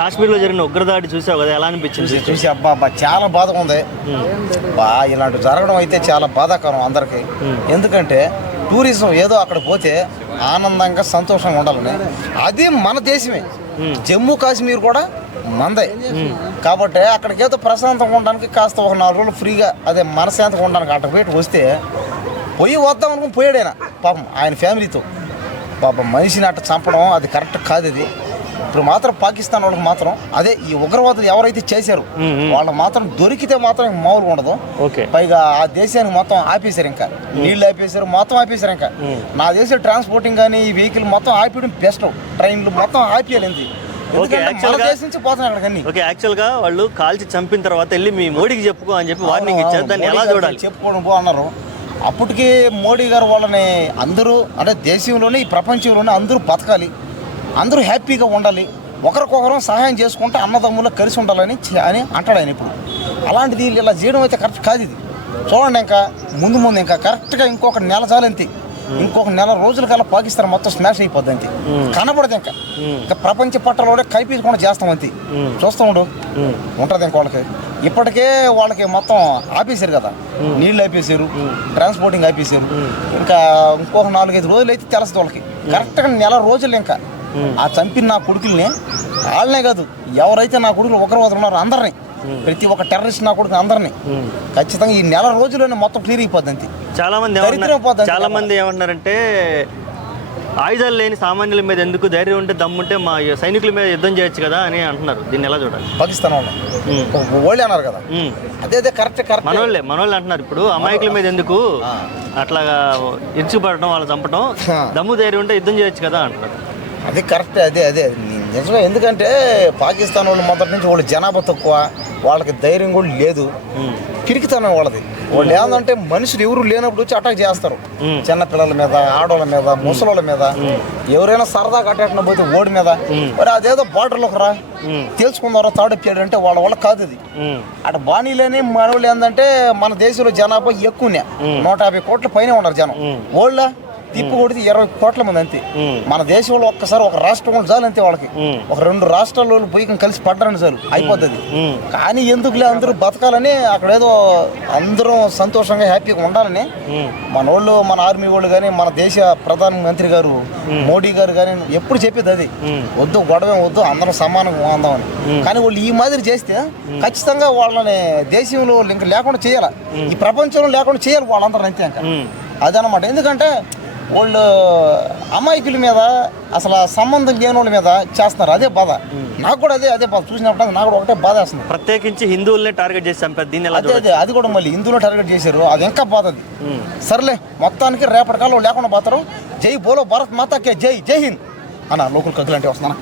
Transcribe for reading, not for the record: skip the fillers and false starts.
కాశ్మీర్లో జరిగిన ఉగ్రదాడి చూసావు కదా, ఎలా అనిపించింది? చూసి అబ్బా చాలా బాధగా ఉంది. ఇలాంటి జరగడం అయితే చాలా బాధాకరం అందరికి. ఎందుకంటే టూరిజం ఏదో అక్కడ పోతే ఆనందంగా సంతోషంగా ఉండాలని, అది మన దేశమే. జమ్మూ కాశ్మీర్ కూడా మందే కాబట్టి అక్కడికి ఏదో ప్రశాంతంగా ఉండడానికి కాస్త ఒక 4 రోజులు ఫ్రీగా అదే మనశాంతంగా ఉండడానికి అక్కడ పెట్టి వస్తే పోయి వద్దాం అనుకుని పోయాడైనా పాపం ఆయన ఫ్యామిలీతో. పాపం మనిషిని అట్ట చంపడం అది కరెక్ట్ కాదు. అది ఇప్పుడు మాత్రం పాకిస్తాన్ వాళ్ళకి మాత్రం అదే ఈ ఉగ్రవాదులు ఎవరైతే చేశారు వాళ్ళకి మాత్రం దొరికితే మాత్రం మామూలుగా ఉండదు. పైగా ఆ దేశానికి మొత్తం ఆపేశారు, ఇంకా నీళ్ళు ఆపేశారు, మొత్తం ఆపేశారు. ఇంకా నా దేశ ట్రాన్స్పోర్టింగ్ కానీ ఈ వెహికల్ మొత్తం ఆపేయడం బెస్ట్. ట్రైన్లు మొత్తం ఆపేయాలి. యాక్చువల్ గా వాళ్ళు కాల్చి చంపిన తర్వాత వెళ్ళి మీ మోడీకి చెప్పుకో అని చెప్పి వార్నింగ్ ఇచ్చారు. దాన్ని ఎలా చూడాలి? చెప్పుకోవడం అన్నారు. అప్పటికి మోడీ గారు వాళ్ళని అందరూ అంటే దేశంలోనే ఈ ప్రపంచంలోనే అందరూ బతకాలి, అందరూ హ్యాపీగా ఉండాలి, ఒకరికొకరు సహాయం చేసుకుంటే అన్నదమ్ములు కలిసి ఉండాలని అని అంటాడు ఆయన. ఇప్పుడు అలాంటిది ఇలా చేయడం అయితే కరెక్ట్ కాదు. ఇది చూడండి, ఇంకా ముందు ఇంకా కరెక్ట్గా ఇంకొక నెల చాలంతే, ఇంకొక నెల రోజుల కల్లా పాకిస్తాన్ మొత్తం స్మాష్ అయిపోద్ది. అంతే కనపడదు. ఇంకా ప్రపంచ పట్టణంలో కైపీకుండా చేస్తాం. అంతే చూస్తూ ఉంటుంది. వాళ్ళకి ఇప్పటికే వాళ్ళకి మొత్తం ఆపేశారు కదా, నీళ్ళు ఆపేశారు, ట్రాన్స్పోర్టింగ్ ఆపేశారు. ఇంకా ఇంకొక 4-5 రోజులు అయితే తెలుస్తుంది వాళ్ళకి. కరెక్ట్గా నెల రోజులు ఇంకా ఆ చంపిన నా కొడుకుల్ని వాళ్ళనే కాదు, ఎవరైతే నా కొడుకులు ఉగ్రవాదులు ఉన్నారో అందరినీ, ప్రతి ఒక్క టెర్రరిస్ట్ నా కొడుకు అందరినీ ఖచ్చితంగా ఈ నెల రోజుల్లోనే మొత్తం క్లియర్ అయిపోద్ది. అంతే. చాలా మంది ఏమంటున్నారంటే ఆయుధాలు లేని సామాన్యుల మీద ఎందుకు, ధైర్యం ఉంటే దమ్ముంటే మా సైనికుల మీద యుద్ధం చేయొచ్చు కదా అని అంటున్నారు. దీన్ని ఎలా చూడాలి? పాకిస్తాన్ వాళ్ళు అన్నారు కదా, అదే కరెక్ట్. మనోళ్ళు అంటున్నారు ఇప్పుడు అమాయకుల మీద ఎందుకు అట్లాగా ఇరుచుపడటం, వాళ్ళు చంపడం, దమ్ము ధైర్యం ఉంటే యుద్ధం చేయొచ్చు కదా అంటున్నారు. అది కరెక్ట్. అదే నిజమే. ఎందుకంటే పాకిస్తాన్ వాళ్ళు మొదటి నుంచి వాళ్ళు జనాభా తక్కువ, వాళ్ళకి ధైర్యం కూడా లేదు, పిరికితనం వాళ్ళది. వాళ్ళు ఏంటంటే మనుషులు ఎవరు లేనప్పుడు వచ్చి అటాక్ చేస్తారు, చిన్నపిల్లల మీద, ఆడవాళ్ళ మీద, ముసలోళ్ళ మీద, ఎవరైనా సరదాగా అటాక్ పోతే ఓడి మీద. మరి అదేదో బార్డర్లోకి రా తెలుసుకున్నారా తాడొప్పాడు అంటే వాళ్ళ వల్ల కాదు. అది అటు బాణీలేని మనోళ్ళు ఏంటంటే మన దేశంలో జనాభా ఎక్కువనే, 150 కోట్ల పైన ఉన్నారు జనం. వాళ్ళ తిప్పు కొడితే 20 కోట్ల మంది. అంతే. మన దేశంలో ఒక్కసారి ఒక రాష్ట్రం చాలు అంతే. వాళ్ళకి ఒక 2 రాష్ట్రాల్లో పోయి కలిసి పడ్డారని చాలు అయిపోతుంది. కానీ ఎందుకులే అందరూ బతకాలని అక్కడ ఏదో అందరూ సంతోషంగా హ్యాపీగా ఉండాలని మన వాళ్ళు, మన ఆర్మీ వాళ్ళు కానీ, మన దేశ ప్రధానమంత్రి గారు మోడీ గారు కానీ ఎప్పుడు చెప్పేది అది, వద్దు గొడవ వద్దు, అందరం సమానంగా ఉందామని. కానీ వాళ్ళు ఈ మాదిరి చేస్తే ఖచ్చితంగా వాళ్ళని దేశంలో ఇంకా లేకుండా చేయాలి, ఈ ప్రపంచంలో లేకుండా చేయాలి వాళ్ళందరూ. అంతే. ఇంకా అదనమాట. ఎందుకంటే వాళ్ళు అమాయకుల మీద, అసలు సంబంధం లేని వాళ్ళ మీద చేస్తున్నారు. అదే బాధ. నాకు కూడా అదే బాధ చూసినప్పుడు నాకు కూడా ఒకటే బాధ వేస్తుంది. ప్రత్యేకించి హిందువులనే టార్గెట్ చేసి చంపారు. దీన్ని అది కూడా మళ్ళీ హిందువులు టార్గెట్ చేశారు. అది ఇంకా బాధ. అది సర్లే, మొత్తానికి రేపటి కాలంలో లేకుండా పోతారు. జై బోలో భారత్ మాతాకే జై, జై హింద్ అన్న. లోకల్ కథలు అంటే వస్తున్నా.